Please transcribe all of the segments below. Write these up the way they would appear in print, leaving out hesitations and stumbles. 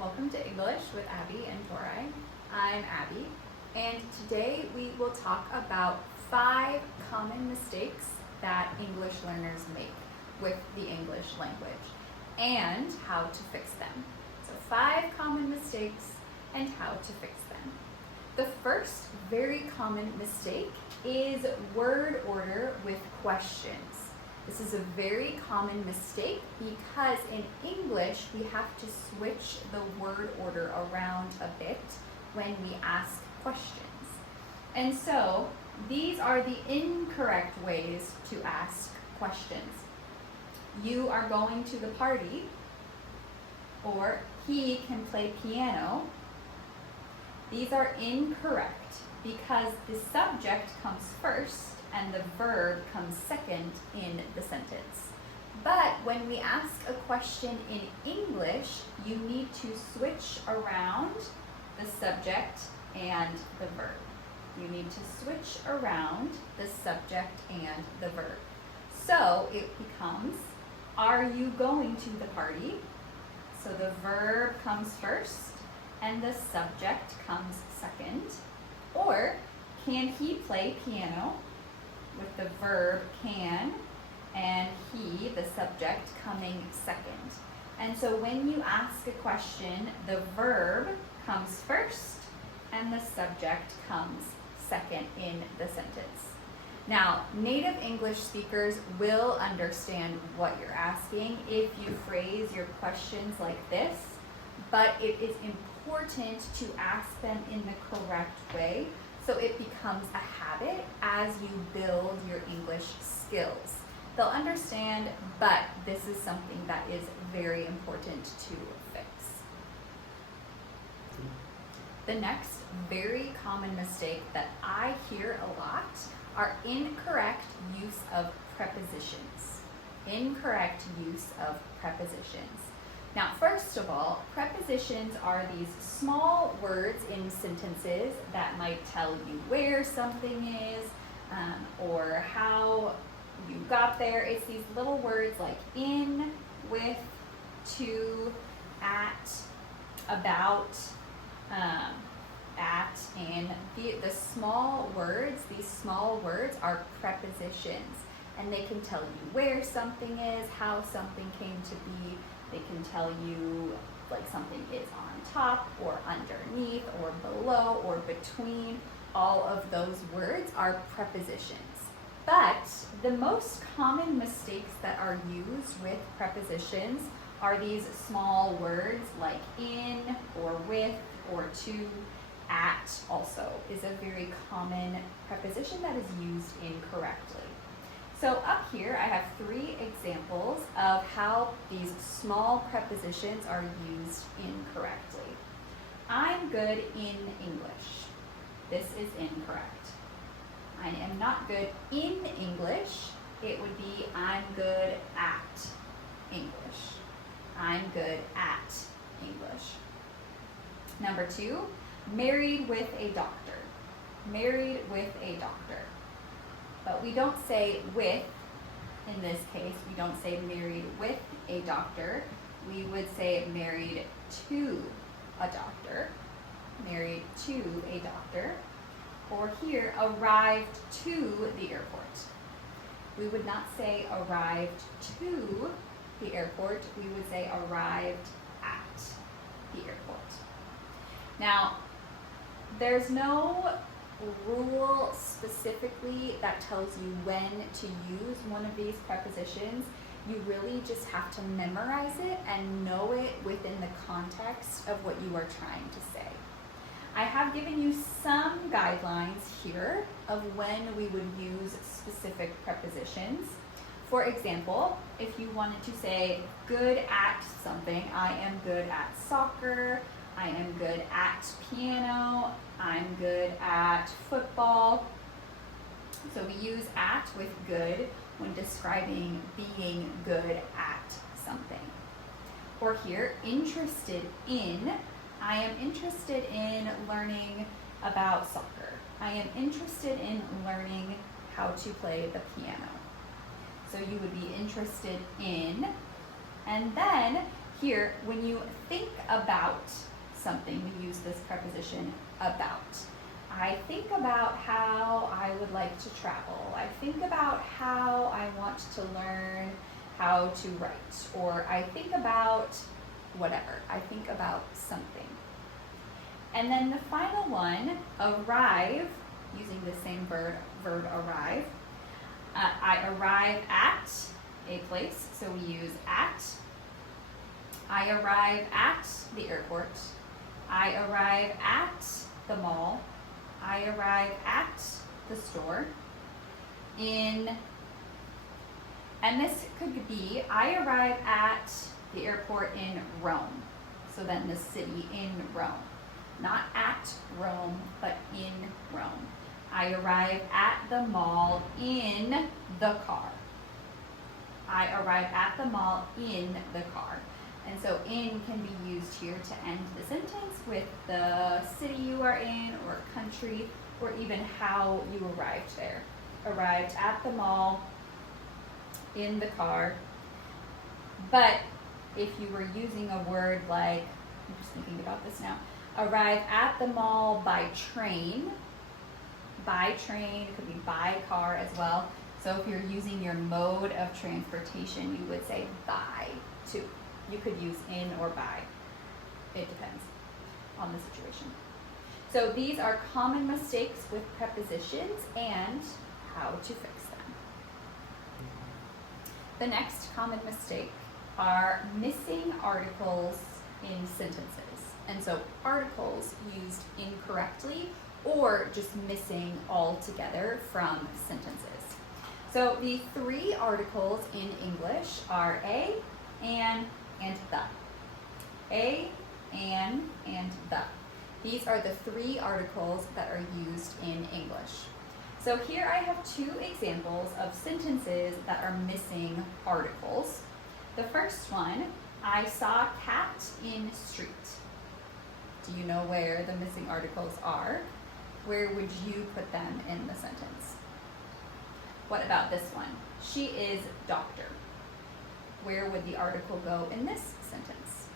Welcome to English with Abby and Tori. I'm Abby, and today we will talk about 5 common mistakes that English learners make with the English language and how to fix them. So 5 common mistakes and how to fix them. The first very common mistake is word order with questions. This is a very common mistake because in English we have to switch the word order around a bit when we ask questions. And so these are the incorrect ways to ask questions. You are going to the party, or he can play piano. These are incorrect because the subject comes first and the verb comes second in the sentence. But when we ask a question in English, you need to switch around the subject and the verb. You need to switch around the subject and the verb. So it becomes, are you going to the party? So the verb comes first and the subject comes second. Or, can he play piano? With the verb can and he, the subject, coming second. And so when you ask a question, the verb comes first and the subject comes second in the sentence. Now, native English speakers will understand what you're asking if you phrase your questions like this, but it is important to ask them in the correct way so it becomes a habit as you build your English skills. They'll understand, but this is something that is very important to fix. The next very common mistake that I hear a lot are incorrect use of prepositions. Incorrect use of prepositions. Now, first of all, prepositions are these small words in sentences that might tell you where something is or how you got there. It's these little words like in, with, to, at, about, at, and the small words, these small words are prepositions, and they can tell you where something is, how something came to be. They can tell you like something is on top or underneath or below or between. All of those words are prepositions. But the most common mistakes that are used with prepositions are these small words like in or with or to. At also is a very common preposition that is used incorrectly. So up here I have 3 examples of how these small prepositions are used incorrectly. I'm good in English. This is incorrect. I am not good in English. It would be I'm good at English. I'm good at English. Number 2, married with a doctor. Married with a doctor. But we don't say with, in this case, we don't say married with a doctor. We would say married to a doctor. Married to a doctor. Or here, arrived to the airport. We would not say arrived to the airport. We would say arrived at the airport. Now, there's no rule specifically that tells you when to use one of these prepositions. You really just have to memorize it and know it within the context of what you are trying to say. I have given you some guidelines here of when we would use specific prepositions. For example, if you wanted to say good at something, I am good at soccer, I am good at piano, I'm good at football. So we use at with good when describing being good at something. Or here, interested in, I am interested in learning about soccer. I am interested in learning how to play the piano. So you would be interested in, and then here, when you think about something, we use this preposition about. I think about how I would like to travel. I think about how I want to learn how to write. Or I think about whatever. I think about something. And then the final one, arrive, using the same verb arrive. I arrive at a place, so we use at. I arrive at the airport. I arrive at the mall. I arrive at the store. And this could be, I arrive at the airport in Rome. So then the city in Rome. Not at Rome, but in Rome. I arrive at the mall in the car. I arrive at the mall in the car. And so in can be used here to end the sentence with the city you are in or country or even how you arrived there. Arrived at the mall in the car. But if you were using a word like, I'm just thinking about this now, arrive at the mall by train. By train, it could be by car as well. So if you're using your mode of transportation, you would say by to. You could use in or by. It depends on the situation. So these are common mistakes with prepositions and how to fix them. The next common mistake are missing articles in sentences. And so articles used incorrectly or just missing altogether from sentences. So the three articles in English are a, an, and the. A, an, and the. These are the three articles that are used in English. So here I have two examples of sentences that are missing articles. The first one, I saw cat in street. Do you know where the missing articles are? Where would you put them in the sentence? What about this one? She is doctor. Where would the article go in this sentence?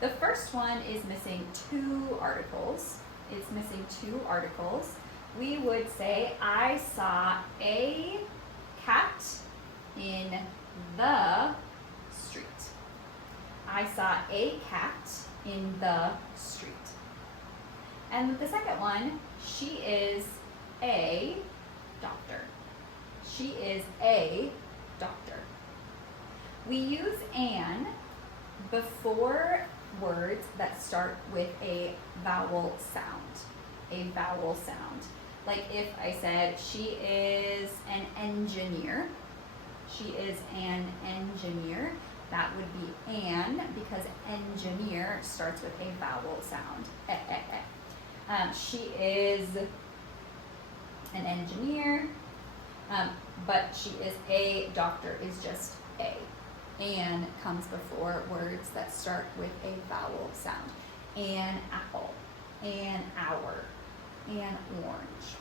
The first one is missing two articles. It's missing two articles. We would say, I saw a cat in the street. I saw a cat in the street. And the second one, she is a doctor. She is a doctor. We use an before words that start with a vowel sound. A vowel sound. Like if I said, she is an engineer. She is an engineer. That would be an because engineer starts with a vowel sound. She is an engineer, but she is a doctor is just a. An comes before words that start with a vowel sound. An apple, an hour, an orange.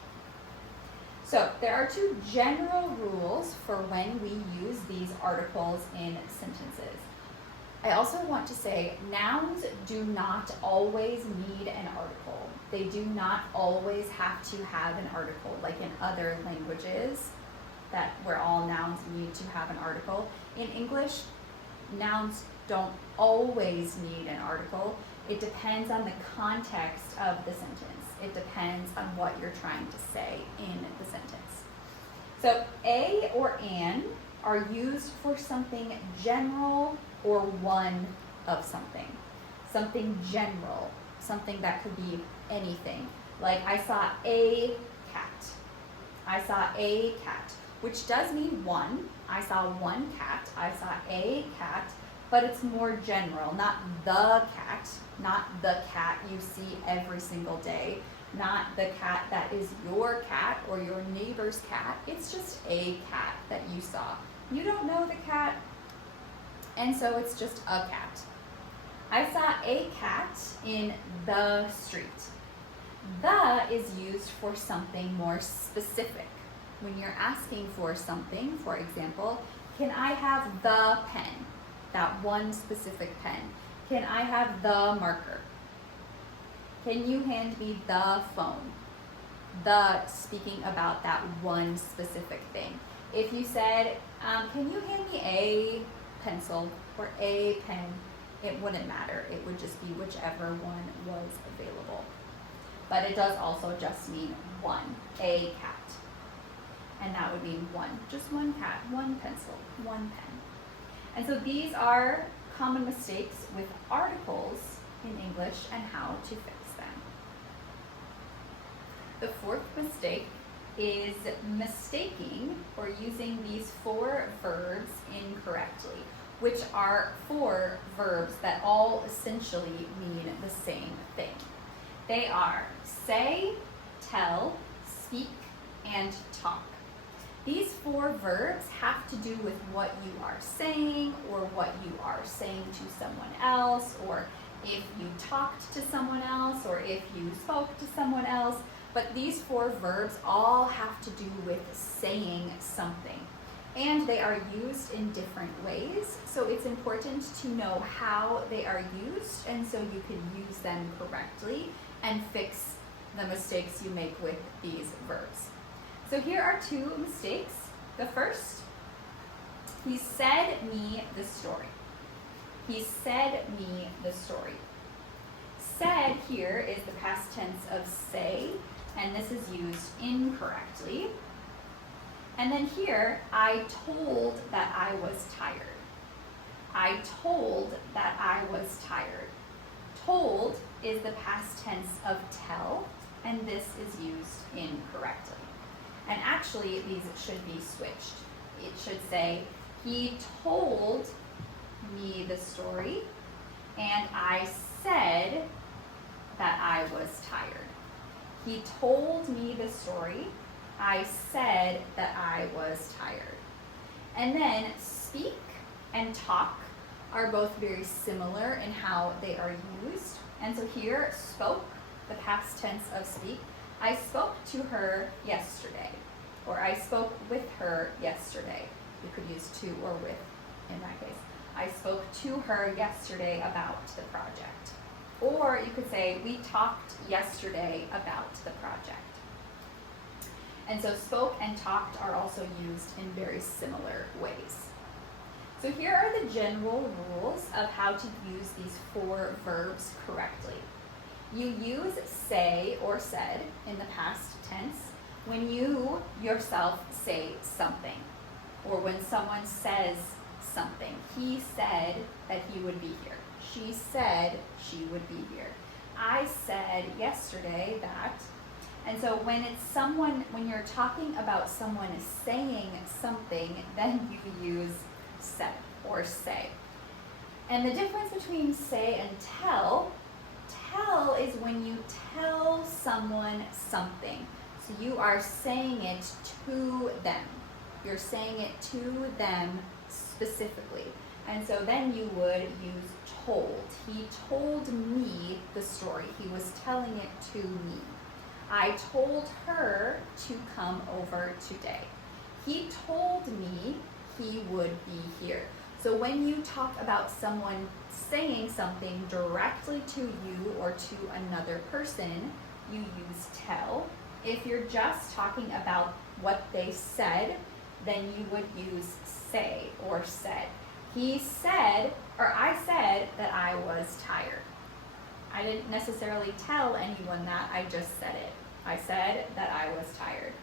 So there are two general rules for when we use these articles in sentences. I also want to say nouns do not always need an article. They do not always have to have an article, like in other languages where all nouns need to have an article. In English, nouns don't always need an article. It depends on the context of the sentence. It depends on what you're trying to say in the sentence. So a or an are used for something general or one of something. Something general, something that could be anything. Like I saw a cat. I saw a cat, which does mean one. I saw one cat. I saw a cat, but it's more general, not the cat you see every single day, not the cat that is your cat or your neighbor's cat. It's just a cat that you saw. You don't know the cat, and so it's just a cat. I saw a cat in the street. The is used for something more specific. When you're asking for something, for example, can I have the pen? that one specific pen. Can I have the marker? Can you hand me the phone? The speaking about that one specific thing. If you said, can you hand me a pencil or a pen, it wouldn't matter. It would just be whichever one was available. But it does also just mean one, a cat. And that would mean one, just one cat, one pencil, one pen. And so these are common mistakes with articles in English and how to fix them. The fourth mistake is mistaking or using these 4 verbs incorrectly, which are 4 verbs that all essentially mean the same thing. They are say, tell, speak, and talk. These 4 verbs have to do with what you are saying or what you are saying to someone else, or if you talked to someone else, or if you spoke to someone else. But these 4 verbs all have to do with saying something. And they are used in different ways, so it's important to know how they are used, and so you can use them correctly and fix the mistakes you make with these verbs. So here are 2 mistakes. The first, he said me the story. He said me the story. Said here is the past tense of say, and this is used incorrectly. And then here, I told that I was tired. I told that I was tired. Told is the past tense of tell, and this is used incorrectly. And actually, these should be switched. It should say, he told me the story, and I said that I was tired. He told me the story, I said that I was tired. And then speak and talk are both very similar in how they are used. And so here, spoke, the past tense of speak, I spoke to her yesterday, or I spoke with her yesterday. You could use to or with in that case. I spoke to her yesterday about the project. Or you could say, we talked yesterday about the project. And so spoke and talked are also used in very similar ways. So here are the general rules of how to use these 4 verbs correctly. You use say or said in the past tense when you yourself say something, or when someone says something. He said that he would be here. She said she would be here. I said yesterday that. And so when you're talking about someone saying something, then you use said or say. And the difference between say and tell is when you tell someone something. So you are saying it to them. You're saying it to them specifically. And so then you would use told. He told me the story. He was telling it to me. I told her to come over today. He told me he would be here. So when you talk about someone saying something directly to you or to another person, you use tell. If you're just talking about what they said, then you would use say or said. He said, or I said that I was tired. I didn't necessarily tell anyone that, I just said it. I said that I was tired.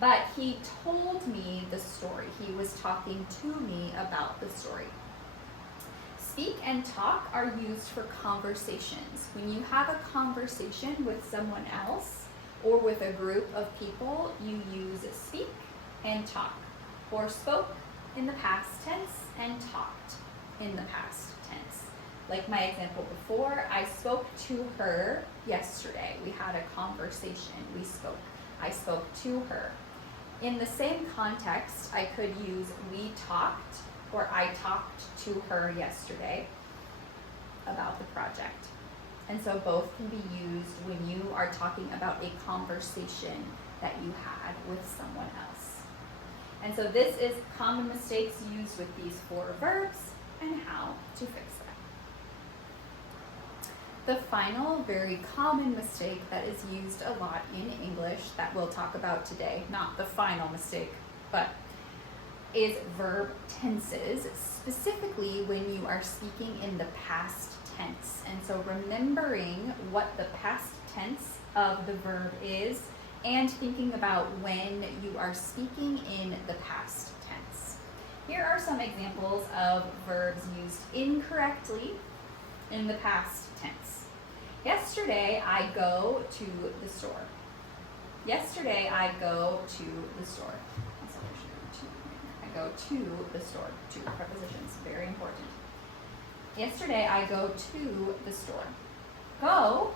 But he told me the story. He was talking to me about the story. Speak and talk are used for conversations. When you have a conversation with someone else or with a group of people, you use speak and talk, or spoke in the past tense and talked in the past tense. Like my example before, I spoke to her yesterday. We had a conversation. We spoke. I spoke to her. In the same context, I could use we talked, or I talked to her yesterday about the project. And so both can be used when you are talking about a conversation that you had with someone else. And so this is common mistakes used with these 4 verbs. and how to fix that. The final very common mistake that is used a lot in English that we'll talk about today, not the final mistake, but is verb tenses, specifically when you are speaking in the past tense. And so remembering what the past tense of the verb is and thinking about when you are speaking in the past tense. Here are some examples of verbs used incorrectly in the past tense. Yesterday, I go to the store. Yesterday, I go to the store. I go to the store. Two prepositions, very important. Yesterday, I go to the store. Go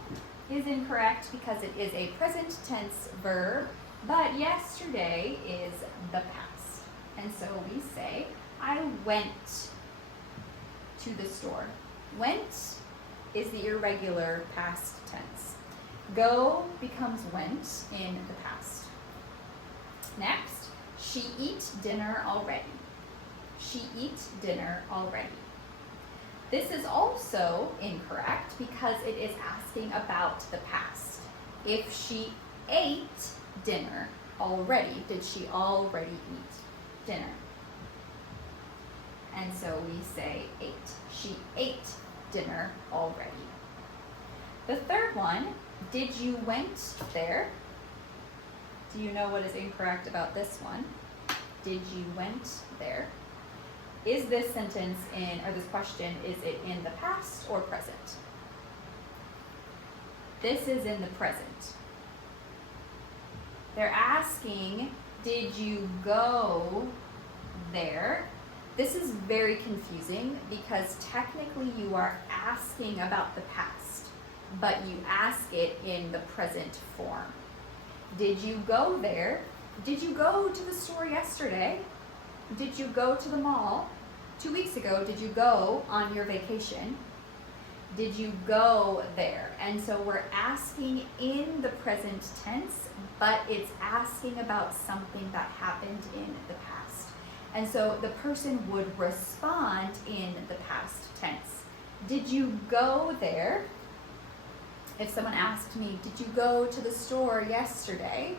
is incorrect because it is a present tense verb, but yesterday is the past. And so we say, I went to the store. Went is the irregular past tense. Go becomes went in the past. Next, she eat dinner already. She eat dinner already. This is also incorrect because it is asking about the past. If she ate dinner already, did she already eat dinner? And so we say ate. She ate dinner already. The third one, did you went there? Do you know what is incorrect about this one? Did you went there? Is this sentence or this question, is it in the past or present? This is in the present. They're asking, did you go there? This is very confusing because technically you are asking about the past, but you ask it in the present form. Did you go there? Did you go to the store yesterday? Did you go to the mall? 2 weeks ago, did you go on your vacation? Did you go there? And so we're asking in the present tense, but it's asking about something that happened in the past. And so the person would respond in the past tense. Did you go there? If someone asked me, did you go to the store yesterday?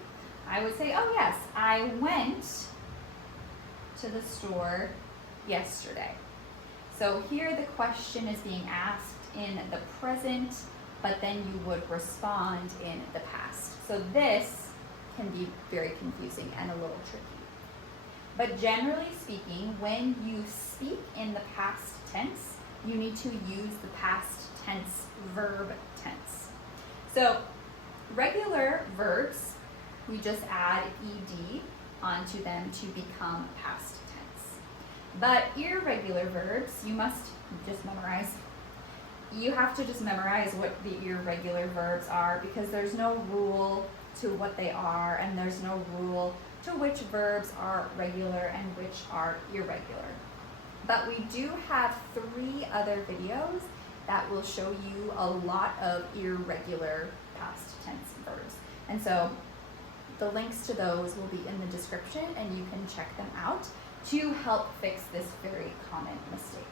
I would say, oh yes, I went to the store yesterday. So here the question is being asked in the present, but then you would respond in the past. So this can be very confusing and a little tricky. But generally speaking, when you speak in the past tense, you need to use the past tense verb tense. So regular verbs, we just add ed onto them to become past tense. But irregular verbs, you must just memorize. You have to just memorize what the irregular verbs are because there's no rule to what they are and there's no rule to which verbs are regular and which are irregular. But we do have 3 other videos that will show you a lot of irregular past tense verbs. And so the links to those will be in the description and you can check them out to help fix this very common mistake.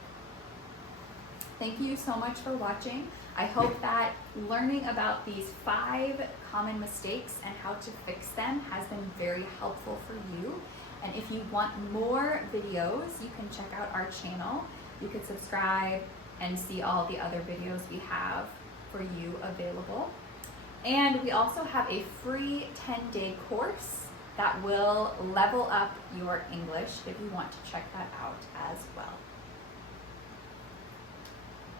Thank you so much for watching. I hope that learning about these 5 common mistakes and how to fix them has been very helpful for you. And if you want more videos, you can check out our channel. You could subscribe and see all the other videos we have for you available. And we also have a free 10-day course that will level up your English if you want to check that out as well.